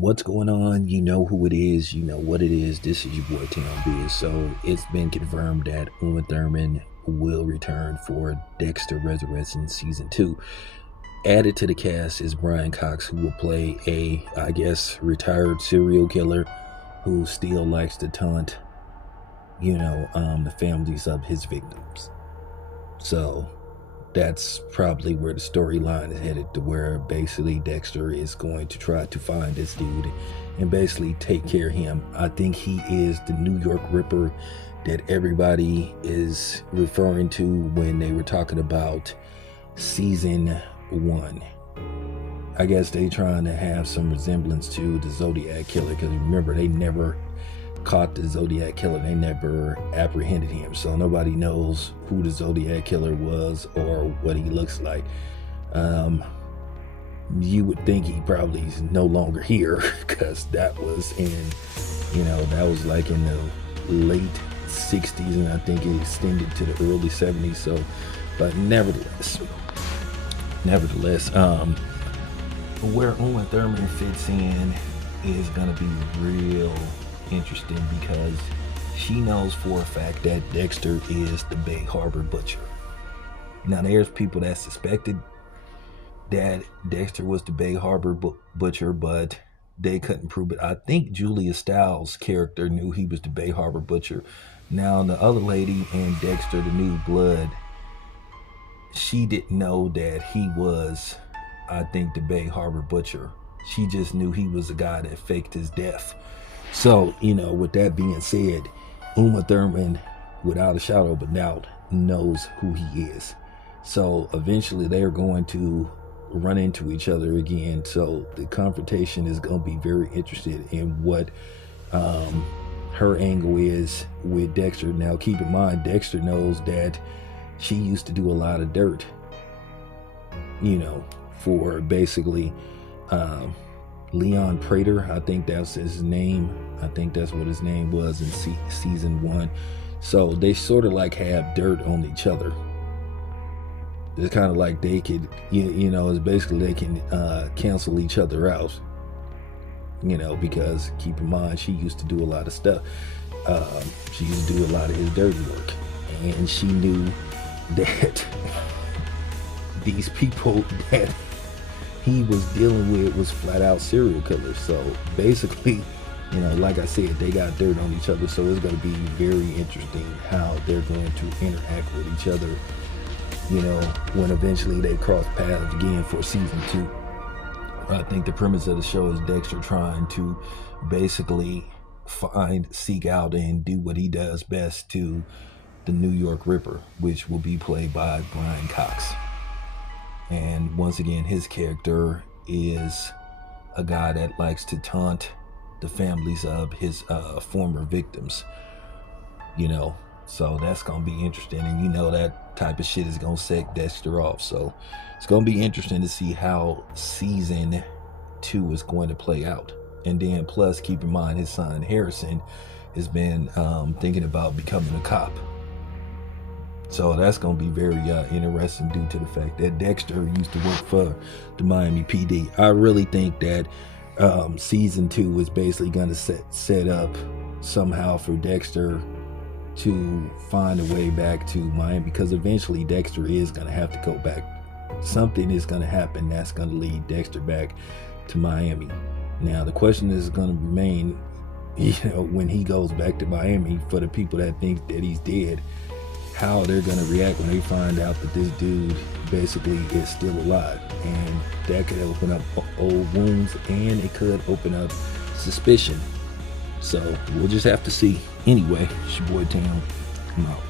What's going on? You know who it is. You know what it is. This is your boy Tim Biz. So it's been confirmed that Uma Thurman will return for Dexter Resurrection Season 2. Added to the cast is Brian Cox, who will play I guess, retired serial killer who still likes to taunt, the families of his victims. So that's probably where the storyline is headed, to where basically Dexter is going to try to find this dude and basically take care of him. I think he is the New York Ripper that everybody is referring to when they were talking about season 1. I guess they trying to have some resemblance to the Zodiac Killer, because remember, they never caught the Zodiac Killer. They never apprehended him, so nobody knows who the Zodiac Killer was or what he looks like. You would think he probably is no longer here, because that was that was like in the late 60s, and I think it extended to the early 70s. So, but nevertheless, where Uma Thurman fits in is gonna be real interesting, because she knows for a fact that Dexter is the Bay Harbor Butcher. Now, there's people that suspected that Dexter was the Bay Harbor Butcher, but they couldn't prove it. I think Julia Stiles' character knew he was the Bay Harbor Butcher. Now, the other lady in Dexter, the New Blood, she didn't know that he was, I think, the Bay Harbor Butcher. She just knew he was the guy that faked his death. So, with that being said, Uma Thurman, without a shadow of a doubt, knows who he is. So eventually they're going to run into each other again. So the confrontation is going to be very interested in what her angle is with Dexter. Now, keep in mind, Dexter knows that she used to do a lot of dirt, for basically Leon Prater. I think that's his name. I think that's what his name was in season 1. So they sort of like have dirt on each other. It's kind of like they could, it's basically they can cancel each other out. Because keep in mind, she used to do a lot of stuff. She used to do a lot of his dirty work, and she knew that these people that he was dealing with was flat out serial killers. So basically, like I said, they got dirt on each other. So it's going to be very interesting how they're going to interact with each other, when eventually they cross paths again for season 2. I think the premise of the show is Dexter trying to basically seek out and do what he does best to the New York Ripper, which will be played by Brian Cox. And once again, his character is a guy that likes to taunt the families of his former victims, so that's gonna be interesting. And that type of shit is gonna set Dexter off. So it's gonna be interesting to see how season 2 is going to play out. And then plus, keep in mind, his son Harrison has been thinking about becoming a cop. So that's going to be very interesting, due to the fact that Dexter used to work for the Miami PD. I really think that season 2 is basically going to set up somehow for Dexter to find a way back to Miami, because eventually Dexter is going to have to go back. Something is going to happen that's going to lead Dexter back to Miami. Now, the question is going to remain, when he goes back to Miami, for the people that think that he's dead, how they're going to react when they find out that this dude basically is still alive. And that could open up old wounds, and it could open up suspicion. So we'll just have to see. Anyway, it's your boy Tam. I'm out.